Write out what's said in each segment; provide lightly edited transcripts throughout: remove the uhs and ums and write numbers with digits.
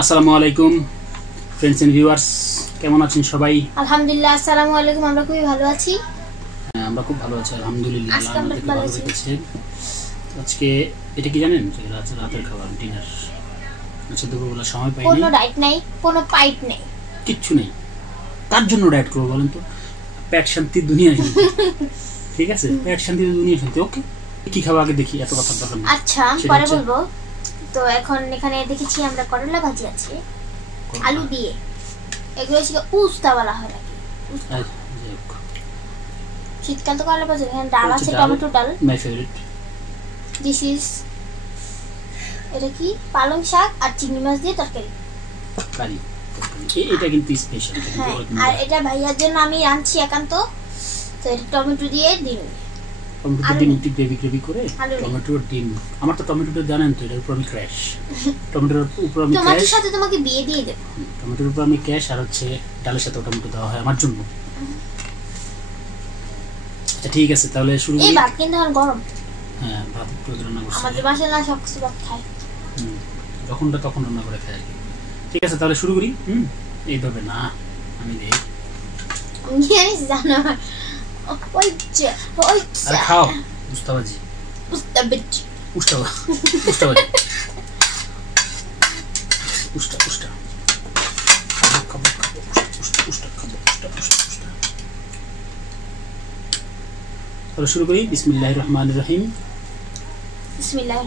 আসসালামু আলাইকুম friends and viewers, কেমন আছেন সবাই? আলহামদুলিল্লাহ। আসসালামু আলাইকুম। আমরা খুবই ভালো আছি। হ্যাঁ, আমরা খুব ভালো আছি আলহামদুলিল্লাহ। আজকে আমরা আমাদের ভালো ভালো আছি। রেখেছেন। আজকে এটা কি জানেন? রাতের খাবার, ডিনার। আচ্ছা, দুপুরবেলা সময় পাই কোনো নাই, ডায়েট নাই, কোনো পাইট নেই, কিচ্ছু নেই। তার জন্য ডায়েট করবো বলেন তো? পেট শান্তি দুনিয়া শান্তি। ঠিক আছে, পেট শান্তি দুনিয়া শান্তি। ওকে, কি খাবো আগে দেখি, এত কথা দরকার নেই। আচ্ছা পরে বলবো। তো এখন এখানে দেখেছি আমরা করলা ভাজি আছে আলু দিয়ে, এগুলো হচ্ছে উস্তা বলা হয় নাকি? শীতকাল তো করলা ভাজি। এখানে ডাল আছে, টমেটো ডাল, মাই ফেভারিট। দিস ইজ এটা কি পালং শাক আর চিংড়ি মাছ দিয়ে তরকারি কারি। এটা কিন্তু স্পেশাল। হ্যাঁ, আর এটা ভাইয়ার জন্য আমি রাঁধছি একান্ত। তো এটা টমেটো দিয়ে ডিম, টমেটো ডিম একটু গ্রেভি করে, টমেটো ডিম। আমার তো টমেটোটা জানেন তো, এটার উপর আমি ক্র্যাশ। টমেটোর উপর আমি ক্র্যাশ, টমেটোর সাথে তোমাকে বিয়ে দিয়ে দেব। টমেটোর উপর আমি ক্র্যাশ, আর হচ্ছে ডালের সাথে টমেটো দেওয়া হয় আমার জন্য। আচ্ছা ঠিক আছে, তাহলে শুরু করি। এই ভাত কিন্তু এখন গরম। হ্যাঁ, ভাত একটু রান্না করছি। আমাদের বাসায় না সব কিছু ভাত খায়। যখনটা তখন রান্না করে খাই আর কি। ঠিক আছে, তাহলে শুরু করি। এইভাবে না, আমি দেই। আমি জানিস জানো ওই যে আরে খাও, উস্তাবাজি। উস্তাবাজি উস্তাবাজি। উস্তা খাবো। উস্তা খাবো। তাহলে শুরু করি। বিসমিল্লাহির রহমানির রহিম। বিসমিল্লাহ।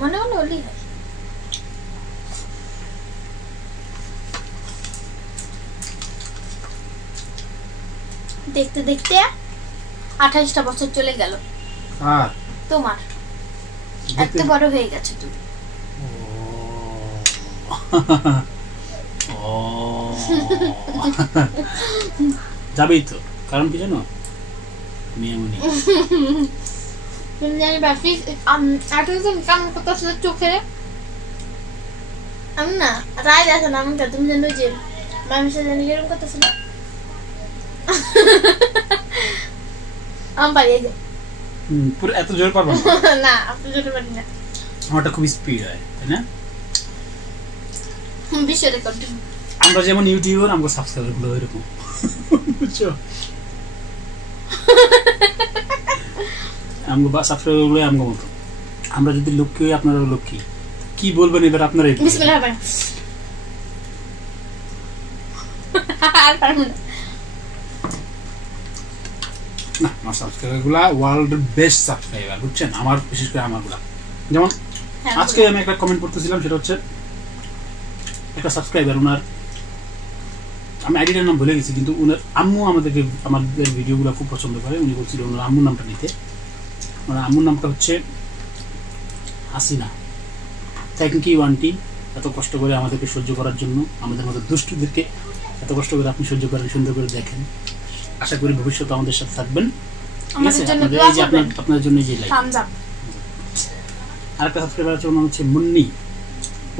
মনে মনে বলি দেখতে দেখতে 28টা বছর চলে গেল। আর তোমার এত বড় হয়ে গেছে তুমি। যাবেই তো, কারণ কি জানো? তুমি এমনই। তুমি জানি বাকি 28 কেমন কত আসলে চোখে আমি না রায় আছে না আমাকে। তুমি জানো যে মানুষের জানি এরকম কথা ছিল। আমি পালিয়ে যাই। পুরো এত জোর পারবো না, এত জোরে পারি না। আমারটা খুব স্পিড হয়, তাই না? বিশ্ব রেকর্ড। আমরা যেমন ইউটিউবার, আমাকে সাবস্ক্রাইবার গুলো এরকম, বুঝছো? আমগো সাবস্ক্রাইবার গুলো আমগো মতো। আমরা যদি লক্ষ্মী হই, আপনারা লক্ষ্মী। কি বলবেন এবার আপনারা? বিসমিল্লাহ। আর পারবো না। না, আমার সাবস্ক্রাইবার গুলা ওয়ার্ল্ডের বেস্ট সাবস্ক্রাইবার, বুঝছেন? আমার বিশেষ করে আমার গুলা। যেমন আজকে আমি একটা কমেন্ট পড়তেছিলাম, সেটা হচ্ছে একটা সাবস্ক্রাইবার, ওনার আমি আইডিটার নাম ভুলে গেছি, কিন্তু ওনার আম্মু আমাদের ভিডিওগুলো খুব পছন্দ করে। উনি বলছিল ওনার আম্মুর নামটা নিতে। ওনার আম্মুর নামটা হচ্ছে হাসিনা। থ্যাংক ইউ আন্টি, এত কষ্ট করে আমাদেরকে সহ্য করার জন্য, আমাদের মতো দুষ্টুদেরকে এত কষ্ট করে আপনি সহ্য করেন, সুন্দর করে দেখেন। আশা করি ভবিষ্যতে আমাদের সাথে থাকবেন। আপনার জন্য যে লাইক। আরেকটা সাবস্ক্রাইবার আছে, ওনার হচ্ছে মুন্নি।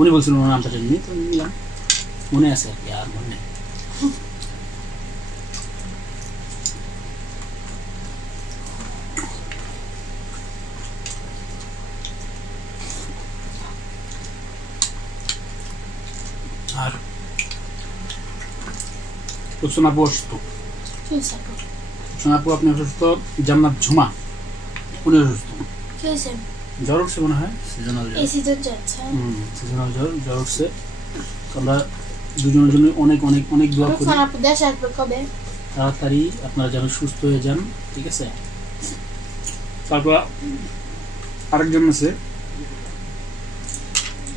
উনি বলছিলেন ওনার নামটা জানি, তো নিলাম, মনে আছে আর কি, আর মনে নেই। আর সোনাপু অসুস্থ। সোনাপু আপনি অসুস্থ। জান্নাত ঝুমা, উনি অসুস্থ। জ্বর উঠছে মনে হয়, সিজনাল জ্বর উঠছে। আমরা দুজনের জন্য অনেক অনেক অনেক দোয়া করি, তাড়াতাড়ি আপনারা যেন সুস্থ হয়ে যান। ঠিক আছে? তারপর আরেকজন আছে,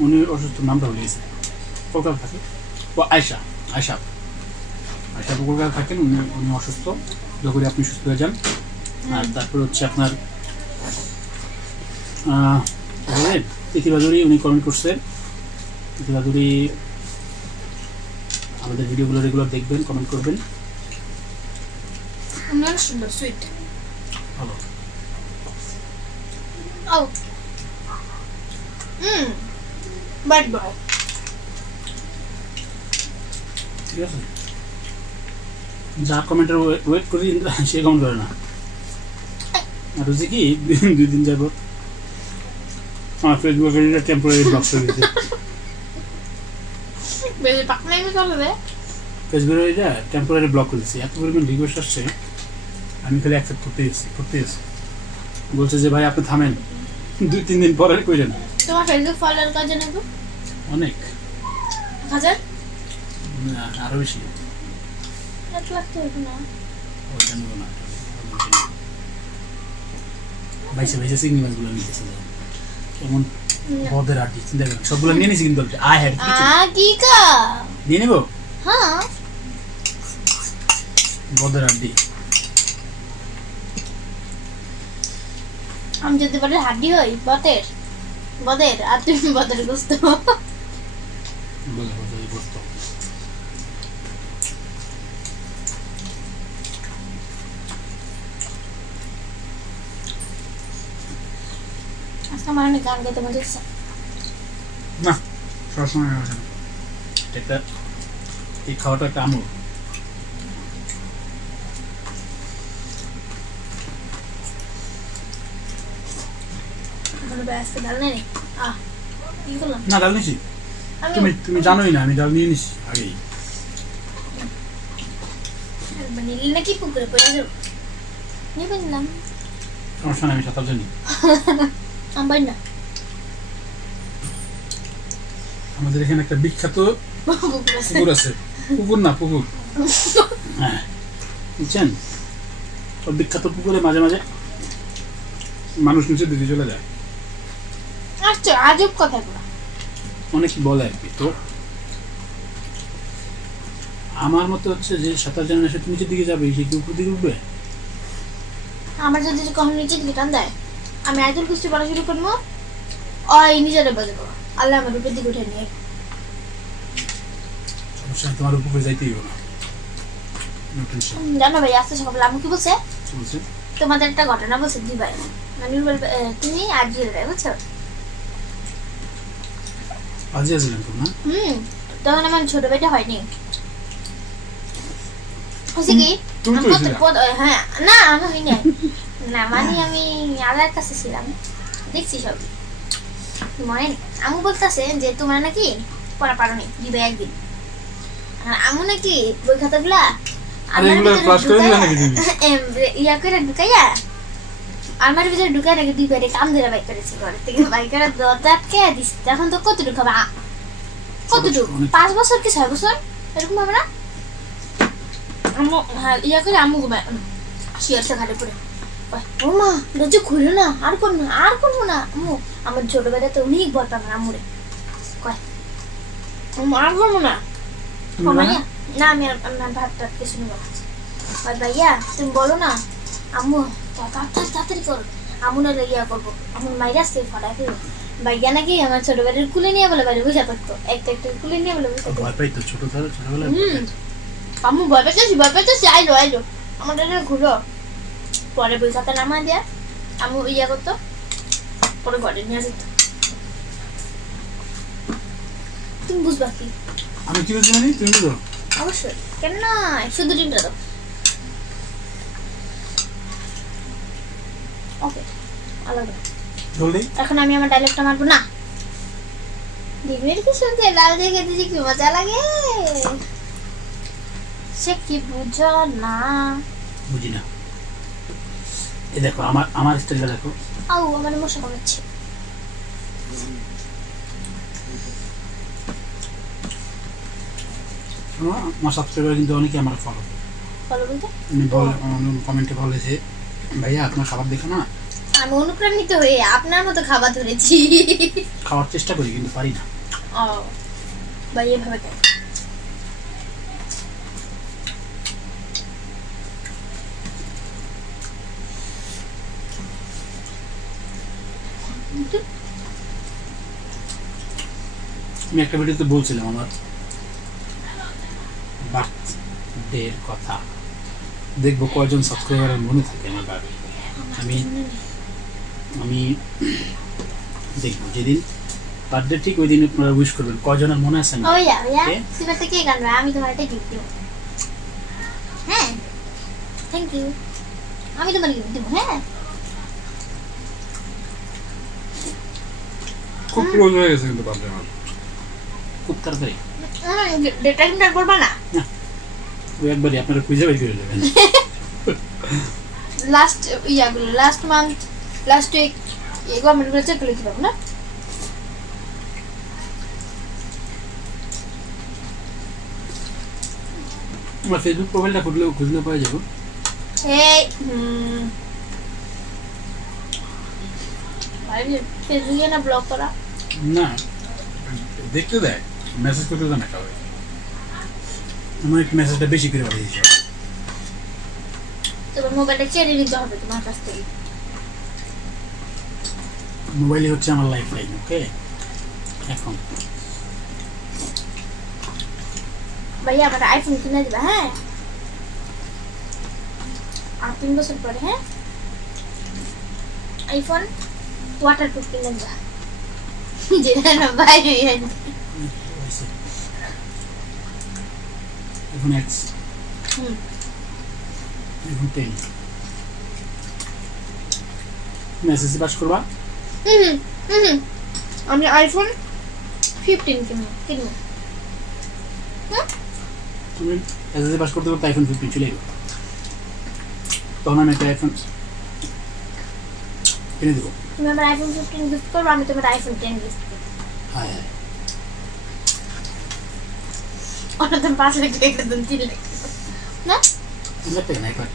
উনি অসুস্থ, নামটা ভুলে গেছে, কলকাতা থাকে। ও আয়শা কলকাতা থাকেন। উনি অসুস্থ, দোয়া করি আপনি সুস্থ হয়ে যান। আর তারপর হচ্ছে আপনার তিথিবাদুরী, উনি কমেন্ট করছে। তিথিবাদুরী আমাদের ভিডিওগুলো রেগুলার দেখবেন, কমেন্ট করবেন। সুইট ভালো। ঠিক আছে, যা কমেন্টের ওয়েট করি, সে কমেন্ট করে না। আর হচ্ছে কি, 2 দিন যাবো আমার ফেসবুক টেম্পোরারি ব্লক করে দিতে। বেশি পাকলে আমি চলবে ফেসবুকে এটা টেম্পোরারি ব্লক করে দিচ্ছি, এত পরিমাণ রিকোয়েস্ট আসছে আমি খালি অ্যাকসেপ্ট করতে এসেছি। বলছে যে ভাই আপনি থামেন, 2-3 দিন পরে কইলেন। তোমার ফেসবুক ফলোয়ার কত জন আছে? অনেক, 1000 না আরো বেশি। 1 লাখ তো হবে না। ওই জানবো না ভাইসে সিগনি মাছগুলো নিতেছে কেমন বদের আড্ডি, চিন্তা করেন সবগুলো নিয়ে নিছি কিন্তু আই হ্যাড কি কা নিয়ে নেবো। হ্যাঁ বদের আড্ডি আমি যদি বলে হাড্ডি হই বদের আর তুমি বদের গোস্ত বলে বদের গোস্ত। আজকে আমার অনেক গান গাইতে মজা হচ্ছে। না সবসময় এটা এই খাওয়াটা একটা আমল। না ডাল নিছি, তুমি জানোই না আমি ডাল নিয়ে নিছি আগেই। নাকি পুকুরে পড়ে যাবো নিলাম সমস্যা না, আমি সাঁতার জানি। আমার না আমাদের এখানে একটা বিখ্যাত পুকুর আছে, পুকুর হ্যাঁ বুঝছেন, সব বিখ্যাত পুকুরে মাঝে মাঝে মানুষ নিচে দিতে চলে যায়। আচ্ছা আজব কথা অনেক বলে আর কি। তো আমার মতে হচ্ছে যে সাঁতার জানে না সে নিচের দিকে যাবে, সে কি উপর দিকে উঠবে? আমার যদি কখনো নিচের দিকে টান দেয় আমি আইতুল কুস্তি পড়া শুরু করবো, ওই নিজের বাজাবো, আল্লাহ আমার উপর দিকে উঠে নিয়ে। সমস্যা তোমার উপরে যাইতেই হবে না। জানো ভাই আজকে সকালে আমি কি বলছে তোমাদের একটা ঘটনা বলছে দুবার, মানে বলবে তুমি আর জিরে বুঝছো আজই আসলেন তো না? তখন আমার ছোট ভাইটা হয়নি হচ্ছে কি হ্যাঁ না আমি হই নাই না মানে আমি আল্লাহর কাছে ছিলাম দেখছি সব মনে আমু বলতেছে যে তোমার নাকি পড়া পারোনি দিবে একদিন, আর আমু নাকি বই খাতাগুলা ইয়া করে ঢুকাইয়া আমার ভিতরে ঢুকাই নাকি দুই বাইরে কাম ধরে বাইক করেছি, ঘর থেকে বাইক করে দরজা আটকে দিস। এখন তো কতটুকু হবে, কতটুকু 5 বছর কি 6 বছর এরকম হবে না? আম্মু ইয়া করে আম্মু শিয়ারছে ঘাটে পড়ে ও মা দরজা খুলো না, আর করবো না আম্মু। আমার ছোট বেলা তো অনেক ভয় পাবে আম্মুরে, কয় আর করবো না না আমি ভাত টাত কিছু নিয়ে বলছি ভাইয়া তুমি বলো না আম্মু তাড়াতাড়ি করো, আমু না ইয়া করবো আমার মাইরা আসতে ফটাই ফেলবো। ভাইয়া নাকি আমার ছোট বেলার কুলে নিয়ে বলে বাইরে বসে থাকতো, একটা কুলে নিয়ে বলে বসে থাকতো। ছোটবেলায় আম্মু ভয় পেয়েছি আইলো আমার ঘুরো পরে বই খাতা নামা দেয়া আম্মু ইয়া করতো, পরে ঘরে নিয়ে যেত। তুমি বুঝবা কি আমি কি বুঝি জানি তুমি বুঝো অবশ্যই, কেন না শুধু ডিমটা দাও। ওকে আলাদা জলদি এখন আমি আমার ডায়লগটা মারবো না। ডিমের কি শুনতে লাল দিয়ে খেতে যে কি মজা লাগে সে কি বুঝো না? বুঝি না। এই দেখো আমার স্টাইলটা দেখো। আউ আমার মশা কামড়াচ্ছে। আমার সাবস্ক্রাইবার কিন্তু অনেকে আমার ফলো বলতে উনি বলে কমেন্টে বলে যে ভাইয়া আপনার খাবার দেখো না। আমি অনুপ্রাণিত হয়ে আপনার মতো খাবার ধরেছি, খাওয়ার চেষ্টা করি কিন্তু পারি না। ও ভাই এভাবে কেন? আমি একটা ভিডিওতে বলছিলাম আমার বার্থডের কথা, দেখবো কয়জন সাবস্ক্রাইবারের মনে থাকে আমার বার্থডে। আমি দেখবো যেদিন বার্থডে ঠিক ওই দিন আপনারা উইশ করবেন, কয়জনের মনে আছে? আমি তোমার একটা গিফট দেব। হ্যাঁ থ্যাংক ইউ, আমি তোমার গিফট দেব। হ্যাঁ খুব ক্লোজ হয়ে গেছে কিন্তু বার্থডে আমার খুব তাড়াতাড়ি। ডেটা এন্টার করবা না ওই একবারই আপনারা খুঁজে বের করে নেবেন লাস্ট ইয়াগুলো লাস্ট মান্থ লাস্ট উইক এই গভর্নমেন্টগুলো চেক করে দিতে না আমার ফেসবুক প্রোফাইলটা খুঁজলে পাওয়া যাবে এই ফেসবুকে না ব্লক করা না দেখতে দেয় মেসেজ করতে দেয় না কাউকে আমার একটু মেসেজটা বেশি করে পাঠিয়ে দিচ্ছে তোমার মোবাইলটা চেয়ে নিতে হবে তোমার কাছ থেকে মোবাইলে হচ্ছে আমার লাইফ লাইন ওকে এখন ভাইয়া আমার আইফোন কিনে দিবা হ্যাঁ আর 3 বছর পরে হ্যাঁ আইফোন ওয়াটারপ্রুফ কিনে দিবা যেটা না বাইরে এখন এক্স এখন 10 মেসেজ পাস করবা আমি আইফোন 15 কিনবো তুমি এসএসসি পাস করতে করতে আইফোন 15 চলে যাবে তখন আমি একটা আইফোন কিনে দেবো তুমি আমার আইফোন 15 গিফট করবে আমি তোমার আইফোন 10 গিফট করব হ্যাঁ হ্যাঁ অনন্তম 5 লাখ টাকা দেন 3 লাখ না 3 লাখ টাকা না একবার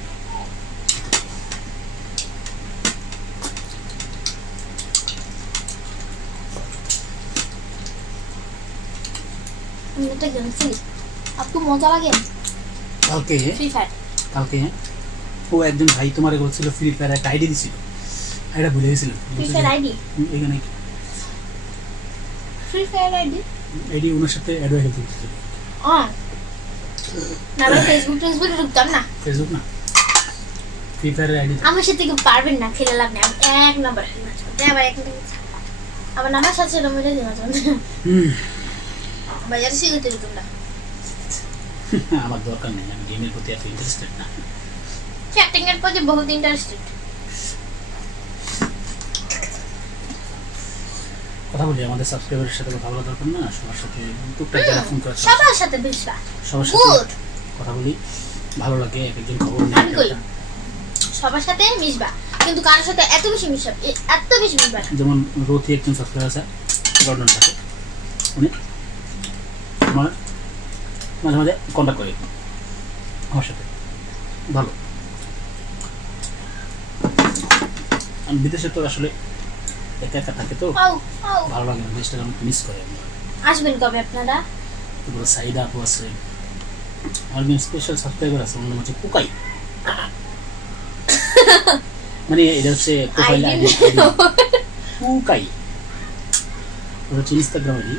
আমি একটা গেম খেলি আপু মজা লাগে কালকে ফ্রি ফায়ার কালকে ও একজন ভাই তোমার বলছিল ফ্রি ফায়ার একটা আইডি দিছিল আইডা ভুলে গেছিল ফ্রি ফায়ার আইডি এখানে ফ্রি ফায়ার আইডি আইডি ওনার সাথে অ্যাড হয়ে গেছিল না আমি ফেসবুকে ঢুকতাম না ফেসবুক না ফ্রি ফায়ারের আইডি আমার সাথে কেউ পারবেন না খেলে লাভ নেই আমি এক নাম্বার আবার এক আবার আমার সাথে রমিলে দিন বাজার শিখতে তোমরা আমার দরকার নেই আমি গেমের প্রতি এত ইন্টারেস্টেড না চ্যাটিং এর প্রতি বহুত ইন্টারেস্টেড কথা বলি আমাদের সাবস্ক্রাইবারের সাথে কথা বলা দরকার না সবার সাথে টুকটাক যারা ফোন করে সবার সাথে মিশবা সবার সাথে কথা বলি ভালো লাগে একজন খবর নেই আমি কই সবার সাথে মিশবা কিন্তু কারোর সাথে এত বেশি মিশবা যেমন রথি একজন সাবস্ক্রাইবার আছে গর্ডন থাকে উনি আমার মাঝে মাঝে কন্ট্যাক্ট করে আমার সাথে ভালো আমি বিদেশে তো আসলে একা একা থাকে তো ভালো লাগে না দেশটা আমি মিস করি আমি আসবেন কবে আপনারা তারপরে সাইদা আপু আছে আমার একজন স্পেশাল সাবস্ক্রাইবার আছে ওনার নাম হচ্ছে কুকাই মানে এটা হচ্ছে প্রোফাইল আইডি কুকাই ওটা হচ্ছে ইনস্টাগ্রাম আইডি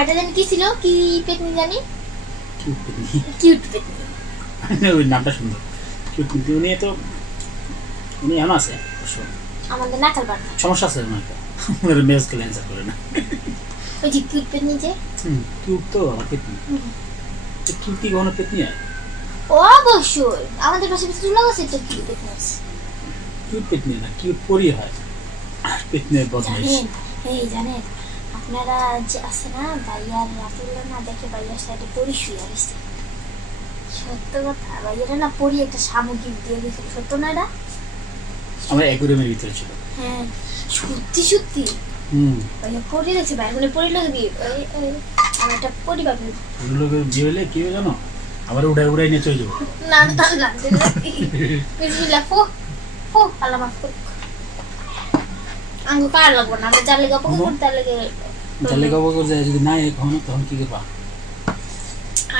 এটা জানি কি ছিল কি পেতনি জানি কিউট পেতনি ওই নামটা সুন্দর কিউট পেতনি উনি এমন আছে আমাদের নাকাল বাড়া সমস্যা আছে ওনার মেজ কে অ্যানসার করে না ওই যে কিউট পেতনি যে কিউট তো আমার পেতনি কিউট কি কোনো পেতনি হয় অবশ্যই আমাদের পাশে কিছু লোক আছে তো কিউট পেতনি আছে কিউট পেতনি না কিউট পরি হয় পেতনির বদমাইশ এই জানেন আপনারা যে আছে না ভাইয়ার রাতুল্লা না দেখে ভাইয়ার সাইডে পরি শুয়ে আসছে সত্য কথা ভাইয়ারা না পরি একটা সামগ্রিক দিয়ে গেছিল সত্য না এটা আমার অ্যাকুরিয়ামের ভিতরে ছিল হ্যাঁ সত্যি ভাইয়া পরি দেখছি ভাই মানে পরি লোক দিয়ে আমার একটা পরি বাকি লোক বিয়ে হলে কি হবে জানো আবার উড়াই নিয়ে চলে যাবো না বিসমিল্লাহ ফু আল্লাহ মাফ করুক আঙ্গু কার লাগবো না আমরা জালে গপ করতে জালে গপ করে যদি না এখন তখন কি করবা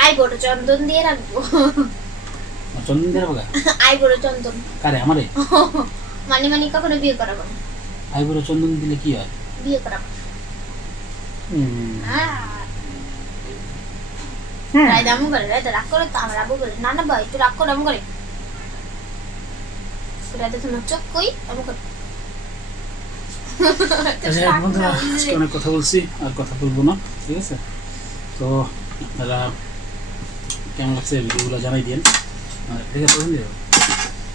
আই বড় চন্দন দিয়ে রাখবো চন্দন দিয়ে রাখবা আই বড় চন্দন কারে আমারে মানে কখনো বিয়ে করাবো না আই বড় চন্দন দিলে কি হয় বিয়ে করাবো রাই দামু করে রাই রাগ করে তো আমরা রাবো বলে না ভাই তুই রাগ করে আমি করে রাই তো তোমার চোখ কই আমি করে অনেক কথা বলছি আর কথা বলবো না ঠিক আছে তো আপনারা কেমন লাগছে ভিডিওগুলো জানাই দিন ঠিক আছে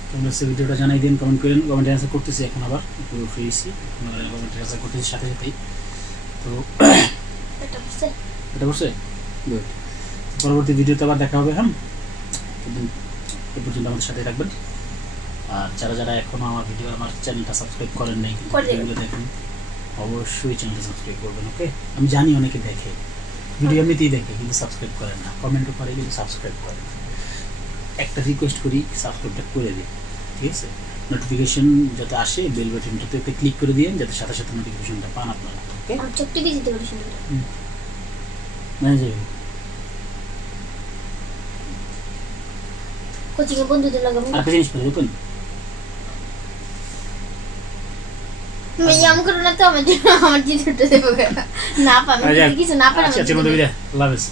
কেমন লাগছে ভিডিওটা জানাই দিন কমেন্ট করেন কমেন্টে অ্যান্সার করতেছি এখন আবার একটু ফ্রি কমেন্টে অ্যান্সার করতেছি সাথে সাথেই তো এটা করছে গুড। পরবর্তী ভিডিওতে আবার দেখা হবে। হ্যাঁ, এ পর্যন্ত আমাদের সাথে থাকবেন। আর যারা যারা এখনো আমার চ্যানেলটা সাবস্ক্রাইব করেন নাই, ভিডিওগুলো দেখেন, অবশ্যই চ্যানেলটা সাবস্ক্রাইব করবেন। ওকে, আমি জানি অনেকে দেখে, ভিডিও এমনিতেই দেখে কিন্তু সাবস্ক্রাইব করেন না, কমেন্টও করে কিন্তু সাবস্ক্রাইব করেন। একটা রিকোয়েস্ট করি, সাবস্ক্রাইবটা করে দিন, ঠিক আছে? নোটিফিকেশন যাতে আসে, বেল বাটনটাতে ক্লিক করে দিন যাতে সাথে সাথে নোটিফিকেশনটা পান আপনারা। ওকে, আমি চোখটি দিয়ে দিতে পারি শুনতে। না যে কোচিং এ বন্ধুদের লাগাবো একটা জিনিস বলি, দেখুন আমি করব না তো আমার জিনিসটা দেবো না পাবে কিছু না পারে। আচ্ছা, আল্লাহ হাফেজ।